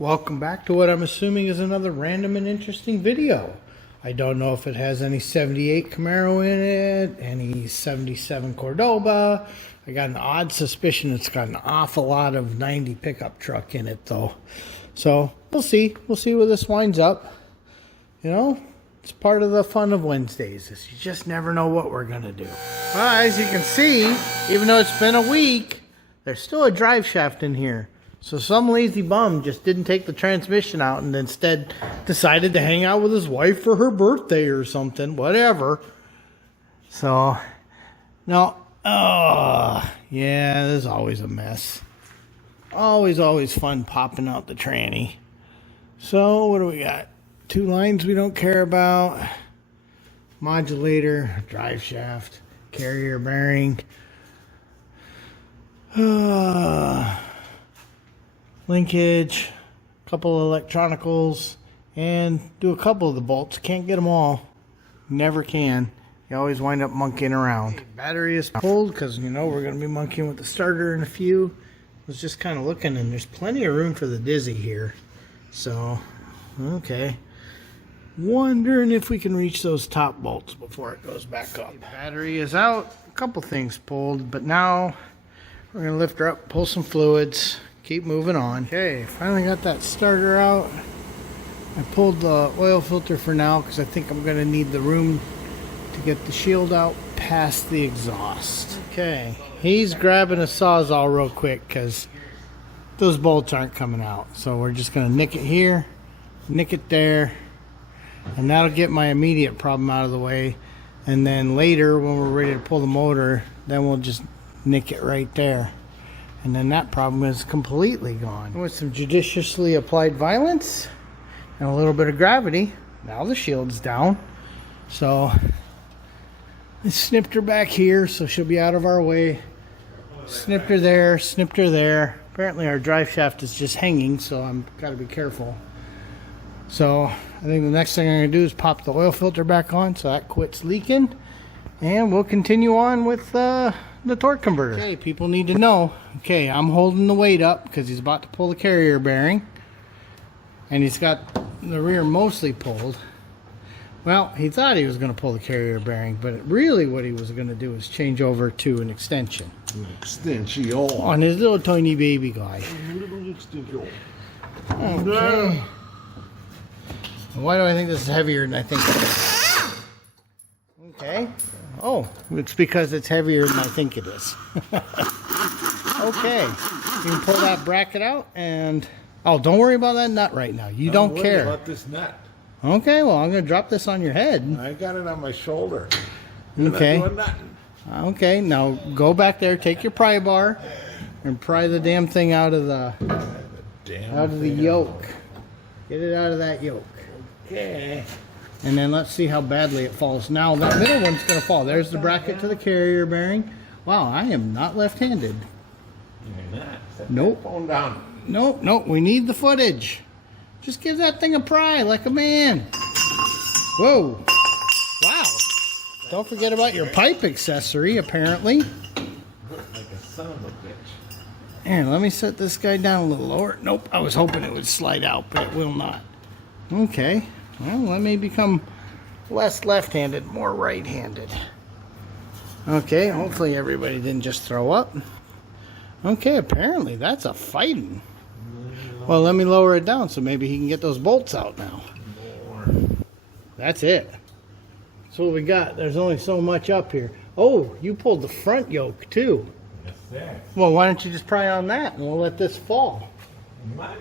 Welcome back to what I'm assuming is another random and interesting video. I don't know if it has any 78 Camaro in it, any 77 Cordoba. I got an odd suspicion it's got an awful lot of 90 pickup truck in it though. So we'll see. We'll see where this winds up. You know, it's part of the fun of Wednesdays. Is you just never know what we're going to do. Well, as you can see, even though it's been a week, there's still a drive shaft in here. So some lazy bum just didn't take the transmission out and instead decided to hang out with his wife for her birthday or something, whatever. So, no, yeah, there's always a mess. Always fun popping out the tranny. So, what do we got? 2 lines we don't care about. Modulator, drive shaft, carrier bearing. Linkage, a couple of electronicals, and do a couple of the bolts. Can't get them all. Never can. You always wind up monkeying around. Battery is pulled because, you know, we're going to be monkeying with the starter in a few. I was just kind of looking, and there's plenty of room for the Dizzy here. So, okay. Wondering if we can reach those top bolts before it goes back up. Battery is out. A couple things pulled, but now we're going to lift her up, pull some fluids. Keep moving on. Okay, finally got that starter out. I pulled the oil filter for now because I think I'm going to need the room to get the shield out past the exhaust. Okay, he's grabbing a Sawzall real quick because those bolts aren't coming out. So we're just going to nick it here, nick it there, and that'll get my immediate problem out of the way. And then later when we're ready to pull the motor, then we'll just nick it right there. And then that problem is completely gone. With some judiciously applied violence and a little bit of gravity, now the shield's down. So I snipped her back here so she'll be out of our way. Snipped her there, snipped her there. Apparently our drive shaft is just hanging, so I'm gotta be careful. So I think the next thing I'm gonna do is pop the oil filter back on so that quits leaking. And we'll continue on with the torque converter. Okay, people need to know. Okay, I'm holding the weight up because he's about to pull the carrier bearing. And he's got the rear mostly pulled. Well, he thought he was going to pull the carrier bearing, but really what he was going to do is change over to an extension. An extension. On his little tiny baby guy. Okay. Why do I think this is heavier than I think it is? Okay. Oh, it's because it's heavier than I think it is. Okay. You can pull that bracket out and... Oh, don't worry about that nut right now. You don't care. About this nut. Okay, well, I'm going to drop this on your head. I got it on my shoulder. Okay. Not doing nothing. Okay, now go back there, take your pry bar, and pry the damn thing out of the yoke. Get it out of that yoke. Okay. And then let's see how badly it falls. Now that middle one's going to fall. There's the bracket to the carrier bearing. Wow, I am not left-handed. You're not. Set Nope. that phone down. Nope, we need the footage. Just give that thing a pry like a man. Whoa. Wow. Don't forget about your pipe accessory, apparently. Like a son of a bitch. And let me set this guy down a little lower. Nope, I was hoping it would slide out, but it will not. Okay. Well, let me become less left-handed, more right-handed. Okay, hopefully everybody didn't just throw up. Okay, apparently that's a fighting. Well, let me lower it down so maybe he can get those bolts out now. That's it. That's what we got. There's only so much up here. Oh, you pulled the front yoke too. Yes, sir. Well, why don't you just pry on that and we'll let this fall? What?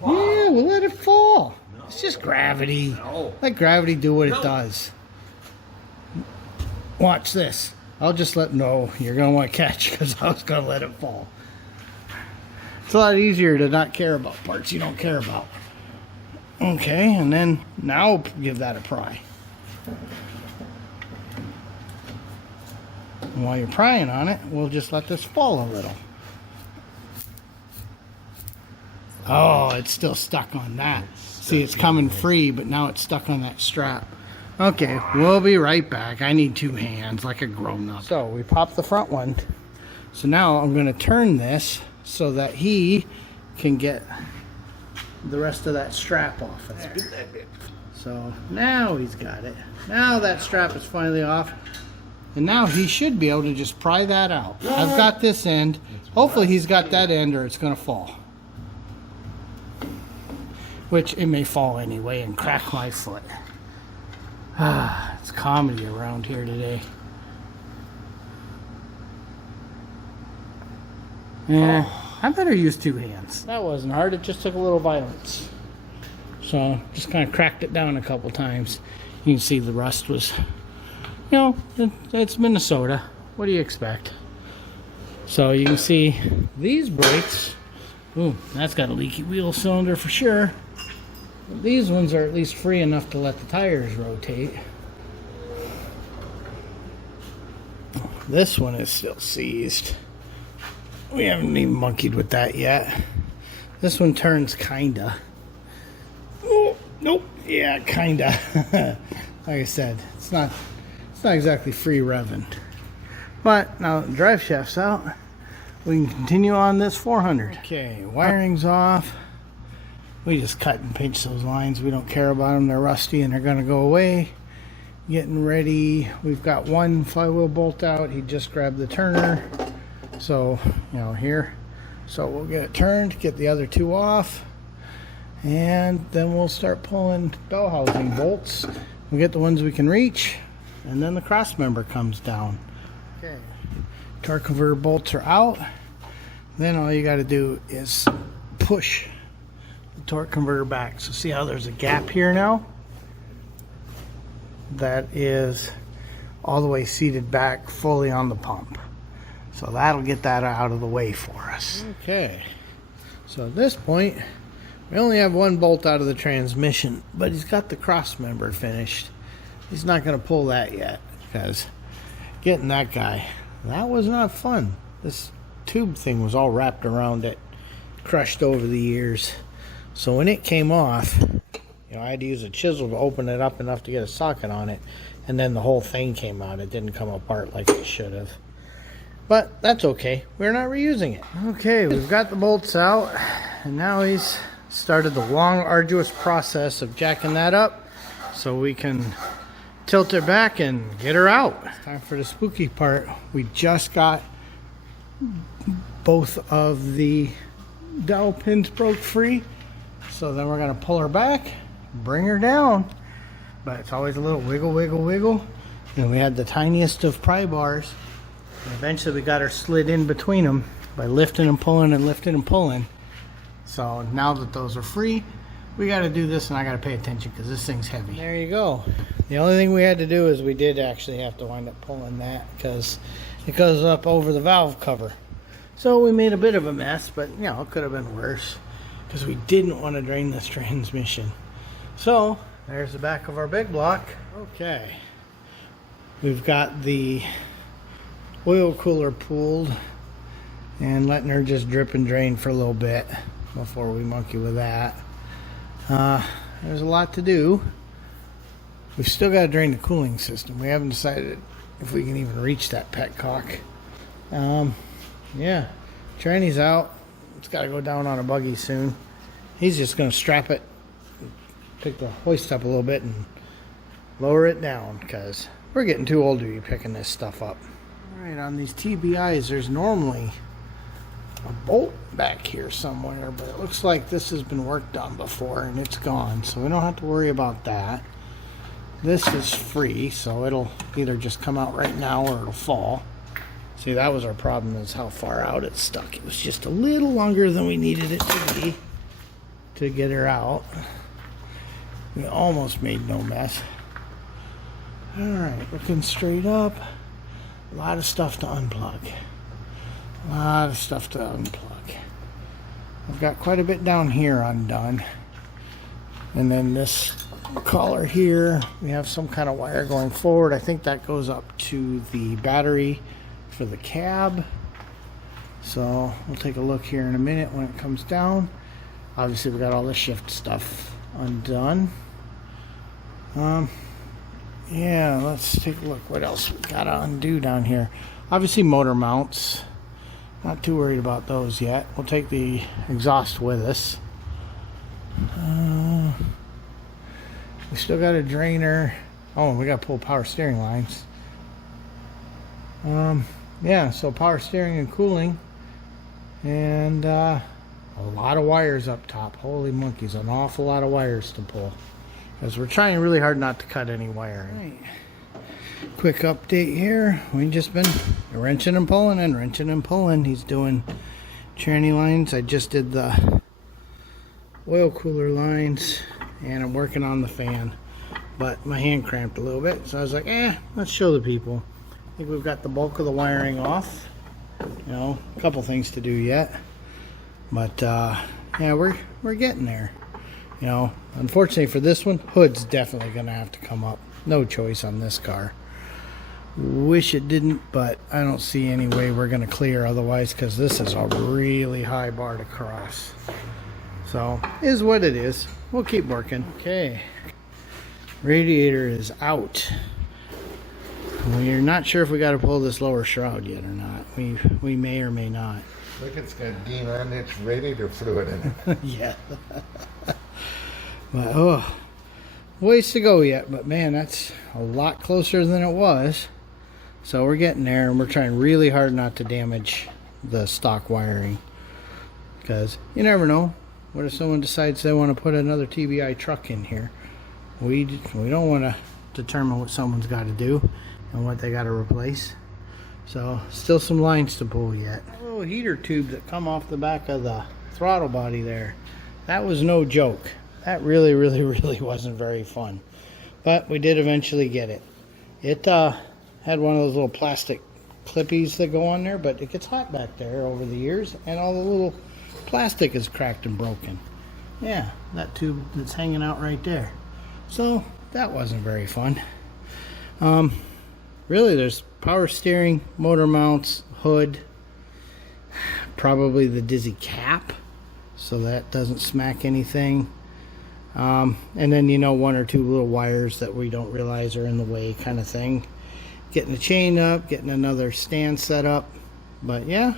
Yeah, we'll let it fall. It's just gravity. No. Let gravity do what it does. Watch this. I'll just let... No, you're going to want to catch because I was going to let it fall. It's a lot easier to not care about parts you don't care about. Okay, and then now give that a pry. And while you're prying on it, we'll just let this fall a little. Oh, it's still stuck on that. See, it's coming free, but now it's stuck on that strap. Okay, we'll be right back. I need 2 hands like a grown-up. So we popped the front one. So now I'm going to turn this so that he can get the rest of that strap off. So now he's got it. Now that strap is finally off. And now he should be able to just pry that out. I've got this end. Hopefully he's got that end or it's going to fall. Which it may fall anyway and crack my foot. It's comedy around here today. Yeah, I better use two hands. That wasn't hard, it just took a little violence. So, just kind of cracked it down a couple times. You can see the rust was, you know, it's Minnesota. What do you expect? So you can see these brakes. Ooh, that's got a leaky wheel cylinder for sure. But these ones are at least free enough to let the tires rotate. This one is still seized. We haven't even monkeyed with that yet. This one turns kinda. Oh, nope. Yeah, kinda. Like I said, it's not exactly free revving. But now the drive shaft's out, we can continue on this 400. Okay, wiring's off. We just cut and pinch those lines. We don't care about them. They're rusty and they're gonna go away. Getting ready. We've got one flywheel bolt out. He just grabbed the turner. So, you know, here. So we'll get it turned, get the other two off, and then we'll start pulling bell housing bolts. We'll get the ones we can reach, and then the cross member comes down. Okay. Torque converter bolts are out. Then all you got to do is push the torque converter back. So see how there's a gap here now? That is all the way seated back fully on the pump. So that'll get that out of the way for us. Okay, so at this point, we only have one bolt out of the transmission, but he's got the cross member finished. He's not going to pull that yet, because getting that guy, that was not fun. This tube thing was all wrapped around it, crushed over the years. So when it came off, you know, I had to use a chisel to open it up enough to get a socket on it, and then the whole thing came out. It didn't come apart like it should have. But that's okay. We're not reusing it. Okay, we've got the bolts out, and now he's started the long, arduous process of jacking that up so we can tilt her back and get her out. It's time for the spooky part. We just got both of the dowel pins broke free, so then we're going to pull her back, bring her down. But it's always a little wiggle, wiggle, wiggle. And we had the tiniest of pry bars. And eventually we got her slid in between them by lifting and pulling and lifting and pulling. So now that those are free, we got to do this, and I got to pay attention because this thing's heavy. There you go. The only thing we had to do is we did actually have to wind up pulling that because it goes up over the valve cover. So we made a bit of a mess, but you know, it could have been worse because we didn't want to drain this transmission. So there's the back of our big block. Okay, we've got the oil cooler pulled and letting her just drip and drain for a little bit before we monkey with that. There's a lot to do. We've still got to drain the cooling system. We haven't decided if we can even reach that petcock. Yeah, tranny's out. It's got to go down on a buggy soon. He's just going to strap it, pick the hoist up a little bit and lower it down because we're getting too old to be picking this stuff up. Alright, on these TBIs there's normally a bolt back here somewhere, but it looks like this has been worked on before and it's gone, so we don't have to worry about that. This is free, so it'll either just come out right now or it'll fall. See, that was our problem, is how far out it stuck. It was just a little longer than we needed it to be to get her out. We almost made no mess. Alright, looking straight up. A lot of stuff to unplug. A lot of stuff to unplug. I've got quite a bit down here undone. And then this collar here, we have some kind of wire going forward. I think that goes up to the battery for the cab. So we'll take a look here in a minute when it comes down. Obviously we got all the shift stuff undone. Yeah, let's take a look what else we gotta undo down here. Obviously motor mounts, not too worried about those yet. We'll take the exhaust with us. We still got a drainer. Oh, we got to pull power steering lines. Yeah, so power steering and cooling. And a lot of wires up top. Holy monkeys, an awful lot of wires to pull. Because we're trying really hard not to cut any wiring. Right. Quick update here. We've just been wrenching and pulling and wrenching and pulling. He's doing tranny lines. I just did the oil cooler lines. And I'm working on the fan. But my hand cramped a little bit. So I was like, let's show the people. I think we've got the bulk of the wiring off. You know, a couple things to do yet. But, yeah, we're getting there. You know, unfortunately for this one, hood's definitely going to have to come up. No choice on this car. Wish it didn't, but I don't see any way we're going to clear otherwise, because this is a really high bar to cross. So, is what it is. We'll keep working. Okay. Radiator is out. We're not sure if we got to pull this lower shroud yet or not. We may or may not. Look, it's got D9-inch radiator fluid in it. Yeah. But, ways to go yet. But, man, that's a lot closer than it was. So we're getting there, and we're trying really hard not to damage the stock wiring. Because you never know. What if someone decides they want to put another TBI truck in here? We don't want to determine what someone's got to do and what they got to replace. So still some lines to pull yet. A little heater tube that come off the back of the throttle body there. That was no joke. That really wasn't very fun. But we did eventually get it. It had one of those little plastic clippies that go on there, but it gets hot back there over the years, and all the little plastic is cracked and broken. Yeah, that tube that's hanging out right there. So that wasn't very fun. Really, there's power steering, motor mounts, hood, probably the Dizzy cap, so that doesn't smack anything. And then, you know, one or two little wires that we don't realize are in the way, kind of thing. Getting the chain up, getting another stand set up. But yeah,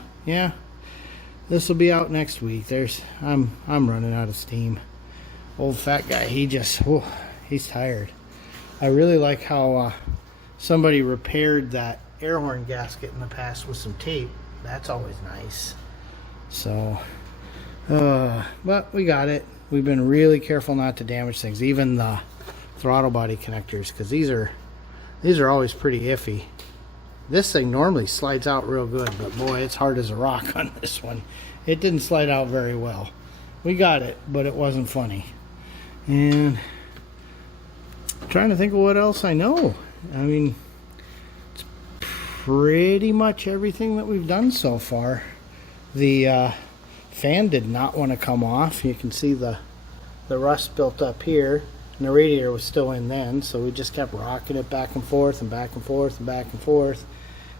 this will be out next week. I'm running out of steam. Old fat guy, he's tired. I really like how somebody repaired that air horn gasket in the past with some tape. That's always nice. So, but we got it. We've been really careful not to damage things, even the throttle body connectors, because these are always pretty iffy. This thing normally slides out real good, but boy, it's hard as a rock on this one. It didn't slide out very well. We got it, but it wasn't funny. And I'm trying to think of what else I know. I mean, it's pretty much everything that we've done so far. The fan did not want to come off. You can see the rust built up here, and the radiator was still in then, so we just kept rocking it back and forth and back and forth and back and forth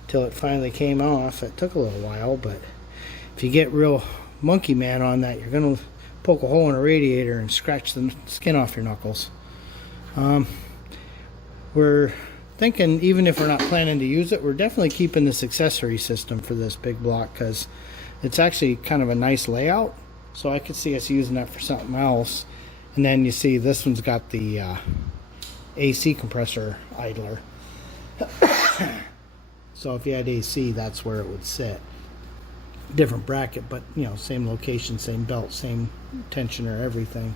till it finally came off. It took a little while, but if you get real monkey man on that, you're going to poke a hole in a radiator and scratch the skin off your knuckles. We're thinking, even if we're not planning to use it, we're definitely keeping this accessory system for this big block, because it's actually kind of a nice layout, so I could see us using that for something else. And then you see this one's got the AC compressor idler. So if you had AC, that's where it would sit. Different bracket, but you know, same location, same belt, same tensioner, everything.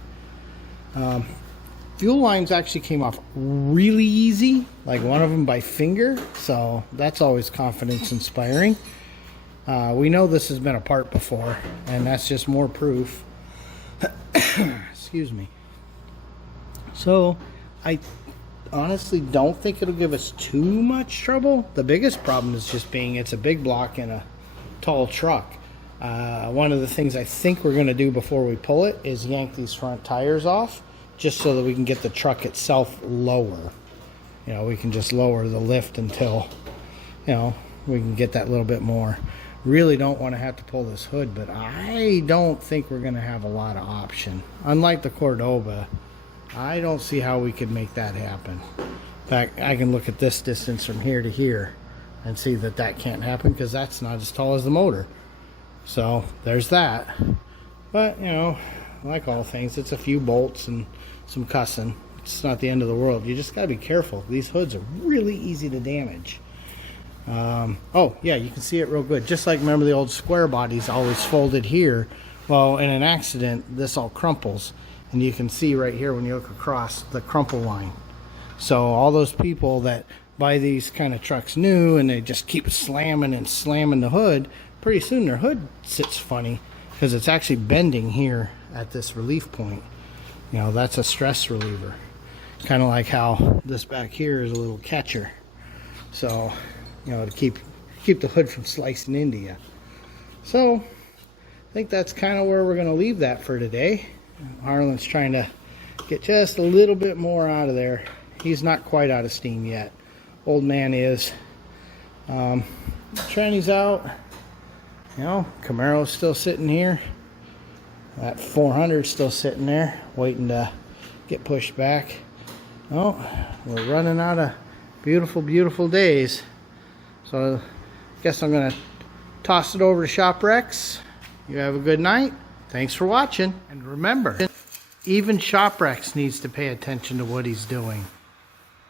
Fuel lines actually came off really easy, like one of them by finger, so that's always confidence inspiring. We know this has been apart before, and that's just more proof. Excuse me. So I honestly don't think it'll give us too much trouble. The biggest problem is just being it's a big block and a tall truck. One of the things I think we're going to do before we pull it is yank these front tires off, just so that we can get the truck itself lower. You know, we can just lower the lift until, you know, we can get that little bit more. Really don't want to have to pull this hood, but I don't think we're going to have a lot of option. Unlike the Cordoba, I don't see how we could make that happen. In fact, I can look at this distance from here to here and see that that can't happen, because that's not as tall as the motor. So there's that. But, you know, like all things, it's a few bolts and some cussing. It's not the end of the world. You just got to be careful. These hoods are really easy to damage. Oh yeah, you can see it real good. Just like, remember the old square bodies always folded here? Well, in an accident, this all crumples. And you can see right here when you look across the crumple line. So all those people that buy these kind of trucks new and they just keep slamming and slamming the hood, pretty soon their hood sits funny because it's actually bending here at this relief point. You know, that's a stress reliever. Kind of like how this back here is a little catcher. So, you know, to keep the hood from slicing into you. So, I think that's kind of where we're going to leave that for today. Harlan's trying to get just a little bit more out of there. He's not quite out of steam yet. Old man is. Tranny's out. You know, Camaro's still sitting here. That 400's still sitting there, waiting to get pushed back. Oh, we're running out of beautiful, beautiful days. So, I guess I'm going to toss it over to Shop Rex. You have a good night. Thanks for watching. And remember, even Shop Rex needs to pay attention to what he's doing.